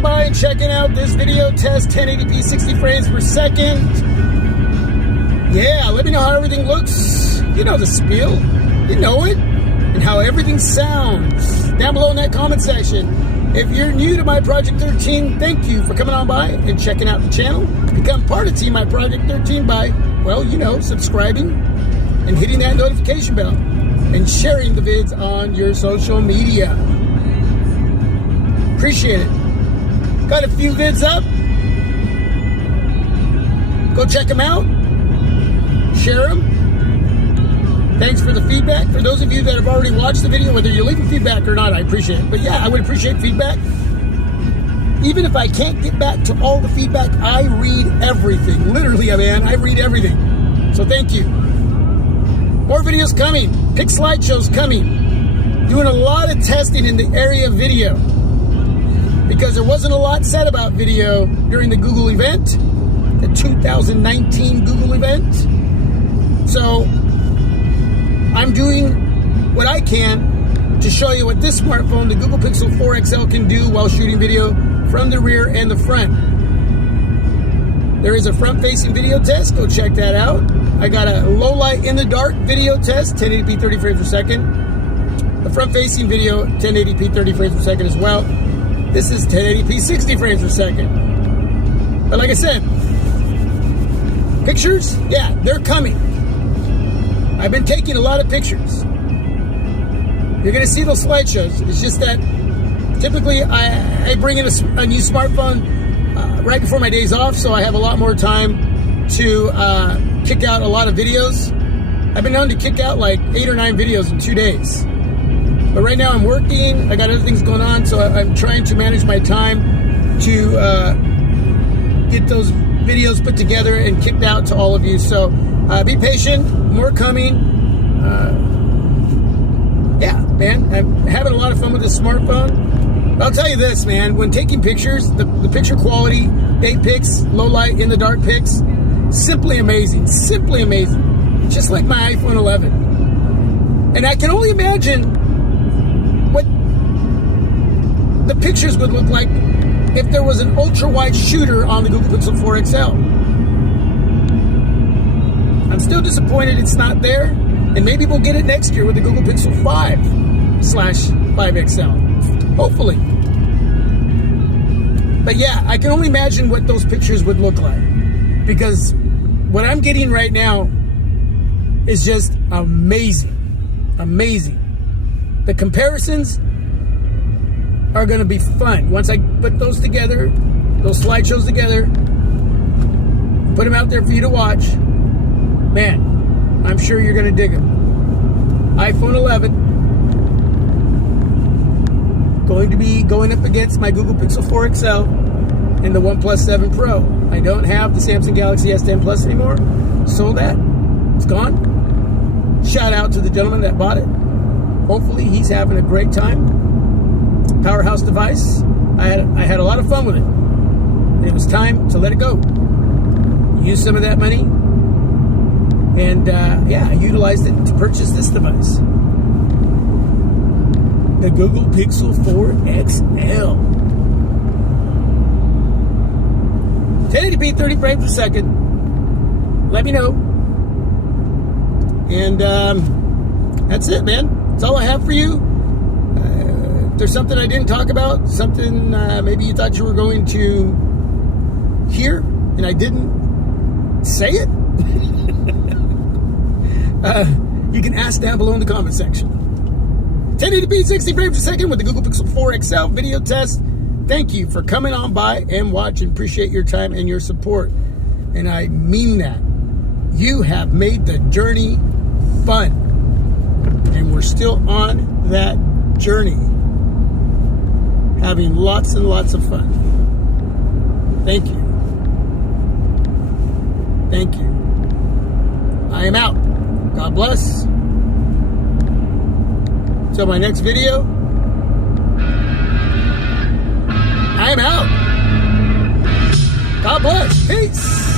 on by and checking out this video test, 1080p 60 frames per second. Yeah, let me know how everything looks. You know the spiel. You know it. And how everything sounds down below in that comment section. If you're new to My Project 13, thank you for coming on by and checking out the channel. Become part of Team My Project 13 by, well, you know, subscribing and hitting that notification bell and sharing the vids on your social media. Appreciate it. Got a few vids up. Go check them out. Share them. Thanks for the feedback. For those of you that have already watched the video, whether you're leaving feedback or not, I appreciate it. But yeah, I would appreciate feedback. Even if I can't get back to all the feedback, I read everything. Literally, man, I read everything. So thank you. More videos coming. Pick slideshows coming. Doing a lot of testing in the area of video. Because there wasn't a lot said about video during the Google event, the 2019 Google event. So I'm doing what I can to show you what this smartphone, the Google Pixel 4 XL, can do while shooting video from the rear and the front. There is a front-facing video test. Go check that out. I got a low light in the dark video test, 1080p 30 frames per second. The front-facing video, 1080p 30 frames per second as well. This is 1080p 60 frames per second. But like I said, pictures, yeah, they're coming. I've been taking a lot of pictures. You're going to see those slideshows. It's just that typically I bring in a new smartphone right before my days off, so I have a lot more time to kick out a lot of videos. I've been known to kick out like 8 or 9 videos in 2 days. But right now I'm working, I got other things going on, so I'm trying to manage my time to get those videos put together and kicked out to all of you. So be patient, more coming. Yeah, man, I'm having a lot of fun with this smartphone. I'll tell you this, man, when taking pictures, the picture quality, day pics, low light, in the dark pics, simply amazing, simply amazing. Just like my iPhone 11. And I can only imagine what the pictures would look like if there was an ultra-wide shooter on the Google Pixel 4 XL. I'm still disappointed it's not there, and maybe we'll get it next year with the Google Pixel 5/5 XL. Hopefully. But yeah, I can only imagine what those pictures would look like, because what I'm getting right now is just amazing. Amazing. The comparisons are going to be fun. Once I put those together, those slideshows together, put them out there for you to watch, man, I'm sure you're going to dig them. iPhone 11 going to be going up against my Google Pixel 4 XL and the OnePlus 7 Pro. I don't have the Samsung Galaxy S10 Plus anymore. Sold that. It's gone. Shout out to the gentleman that bought it. Hopefully he's having a great time. Powerhouse device. I had a lot of fun with it. And it was time to let it go. Use some of that money. And yeah, I utilized it to purchase this device. The Google Pixel 4 XL. 1080p 30 frames per second. Let me know. And that's it, man. That's all I have for you. If there's something I didn't talk about, something maybe you thought you were going to hear and I didn't say it, you can ask down below in the comment section. 1080p 60 frames per second with the Google Pixel 4 XL video test. Thank you for coming on by and watching. Appreciate your time and your support. And I mean that. You have made the journey fun. And we're still on that journey. Having lots and lots of fun. Thank you. Thank you. I am out. God bless. Till my next video, I am out. God bless. Peace.